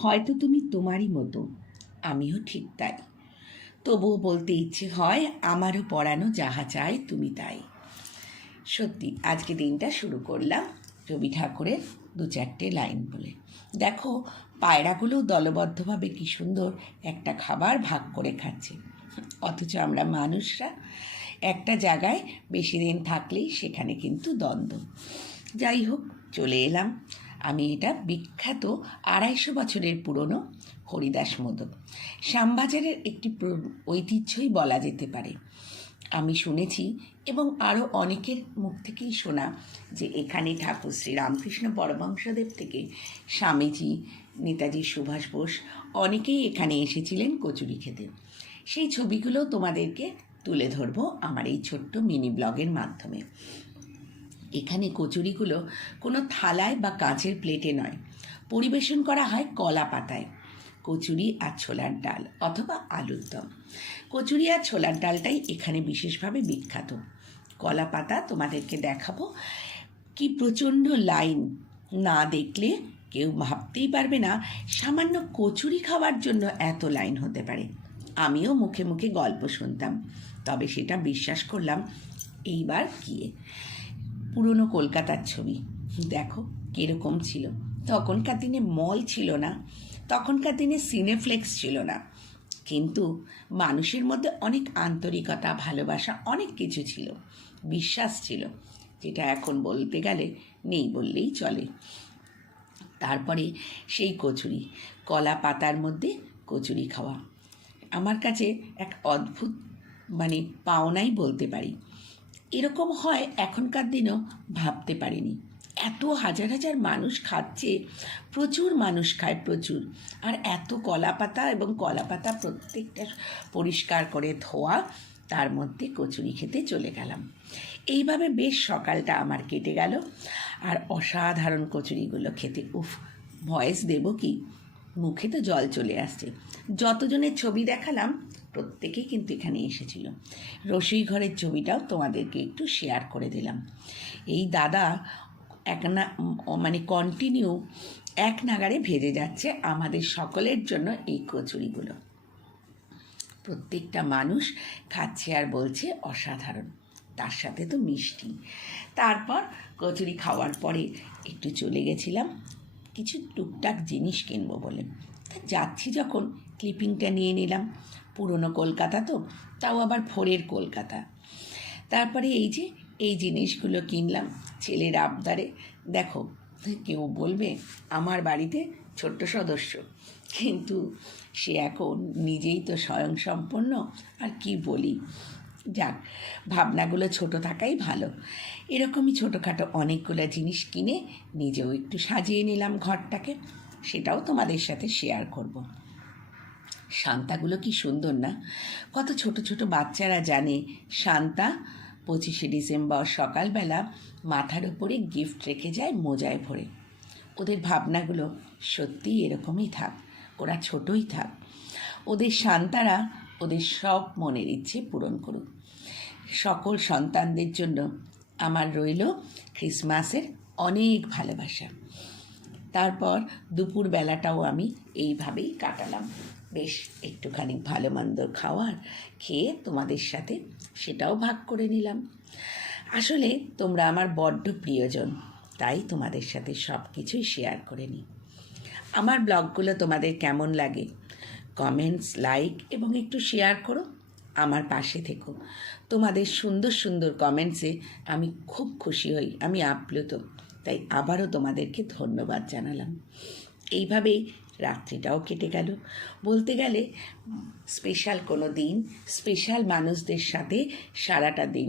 হয়তো তুমি তোমারই মতো, আমিও ঠিক তাই। তবুও বলতে ইচ্ছে হয়, আমারও পড়ানো যাহা চাই তুমি তাই। সত্যি আজকে দিনটা শুরু করলাম রবি ঠাকুরের 2-4টে লাইন বলে। দেখো, পায়রাগুলোও দলবদ্ধভাবে কি সুন্দর একটা খাবার ভাগ করে খাচ্ছে। অথচ আমরা মানুষরা একটা জায়গায় বেশি দিন থাকলেই সেখানে কিন্তু দ্বন্দ্ব। যাই হোক, চলে এলাম। আমি এটা বিখ্যাত 250 বছরের পুরনো হরিদাস মোদক, শ্যামবাজারের একটি ঐতিহ্যই বলা যেতে পারে। আমি শুনেছি এবং আরও অনেকের মুখ থেকেই শোনা যে এখানে ঠাকুর শ্রী রামকৃষ্ণ পরমহংসদেব থেকে স্বামীজি, নেতাজি সুভাষ বোস অনেকেই এখানে এসেছিলেন কচুরি খেতে। সেই ছবিগুলো তোমাদেরকে তুলে ধরবো আমার এই ছোট্ট মিনি ব্লগের মাধ্যমে। এখানে কচুরিগুলো কোনো থালায় বা কাঁচের প্লেটে নয়, পরিবেশন করা হয় কলা পাতায়। কচুরি আর ছোলার ডাল অথবা আলুর দম। কচুরি আর ছোলার ডালটাই এখানে বিশেষভাবে বিখ্যাত। কলা পাতা তোমাদেরকে দেখাবো, কি প্রচণ্ড লাইন। না দেখলে কেউ ভাবতেই পারবে না সামান্য কচুরি খাওয়ার জন্য এত লাইন হতে পারে। আমিও মুখে মুখে গল্প শুনতাম, তবে সেটা বিশ্বাস করলাম এইবার গিয়ে। পুরনো কলকাতার ছবি দেখো কীরকম ছিল। তখনকার দিনে মল ছিল না, তখনকার দিনে সিনেফ্লেক্স ছিল না, কিন্তু মানুষের মধ্যে অনেক আন্তরিকতা, ভালোবাসা, অনেক কিছু ছিল, বিশ্বাস ছিল, যেটা এখন বলতে গেলে নেই বললেই চলে। তারপরে সেই কচুরি, কলা পাতার মধ্যে কচুরি খাওয়া আমার কাছে এক অদ্ভুত পাওনাই বলতে পারি। এরকম হয় এখনকার দিনেও ভাবতে পারিনি। এত হাজার হাজার মানুষ খাচ্ছে, প্রচুর মানুষ খায়, প্রচুর। আর এত কলাপাতা, এবং কলাপাতা প্রত্যেকটা পরিষ্কার করে ধোয়া, তার মধ্যে কচুরি খেতে চলে গেলাম। এইভাবে বেশ সকালটা আমার কেটে গেল। আর অসাধারণ কচুরিগুলো খেতে, উফ, ভয়েস দেব কি, মুখে তো জল চলে আসছে। যতজনের ছবি দেখালাম প্রত্যেকেই কিন্তু এখানে এসেছিল। রসুই ঘরের ছবিটাও তোমাদেরকে একটু শেয়ার করে দিলাম। এই দাদা কন্টিনিউ এক নাগারে ভেজে যাচ্ছে আমাদের সকলের জন্য এই কচুরিগুলো। প্রত্যেকটা মানুষ খাচ্ছে আর বলছে অসাধারণ, তার সাথে তো মিষ্টি। তারপর কচুরি খাওয়ার পরে একটু চলে গেছিলাম কিছু টুকটাক জিনিস কিনবো বলে। যাচ্ছি যখন ক্লিপিংটা নিয়ে নিলাম। পুরনো কলকাতা তো, তাও আবার ভোরের কলকাতা। তারপরে এই জিনিসগুলো কিনলাম ছেলের আবদারে। দেখো, কেউ বলবে আমার বাড়িতে ছোট্ট সদস্য, কিন্তু সে এখন নিজেই তো স্বয়ংসম্পন্ন। আর কি বলি, যাক, ভাবনাগুলো ছোট থাকাই ভালো। এরকমই ছোটোখাটো অনেকগুলো জিনিস কিনে নিজেও একটু সাজিয়ে নিলাম ঘরটাকে, সেটাও তোমাদের সাথে শেয়ার করব। শান্তাগুলো কি সুন্দর না? কত ছোট ছোট বাচ্চারা জানে শান্তা 25শে ডিসেম্বর সকালবেলা মাথার উপরে গিফট রেখে যায় মোজায় ভরে। ওদের ভাবনাগুলো সত্যিই এরকমই থাক, ওরা ছোটই থাক। ওদের শান্তারা ওদের সব মনের ইচ্ছে পূরণ করুক। সকল সন্তানদের জন্য আমার রইল ক্রিসমাসের অনেক ভালোবাসা। তারপর দুপুরবেলাটাও আমি এইভাবেই কাটালাম, বেশ একটুখানি ভালো মন্দ খেয়ে তোমাদের সাথে সেটাও ভাগ করে নিলাম। আসলে তোমরা আমার বড্ড প্রিয়জন, তাই তোমাদের সাথে সব কিছুই শেয়ার করে নিই। আমার ব্লগগুলো তোমাদের কেমন লাগে কমেন্টস, লাইক এবং একটু শেয়ার করো। আমার পাশে থেকো। তোমাদের সুন্দর সুন্দর কমেন্টসে আমি খুব খুশি হই, আমি আপ্লুত। তাই আবারও তোমাদেরকে ধন্যবাদ জানালাম। এইভাবেই রাত্রিটাও কেটে গেল। বলতে গেলে স্পেশাল কোনো দিন, স্পেশাল মানুষদের সাথে সারাটা দিন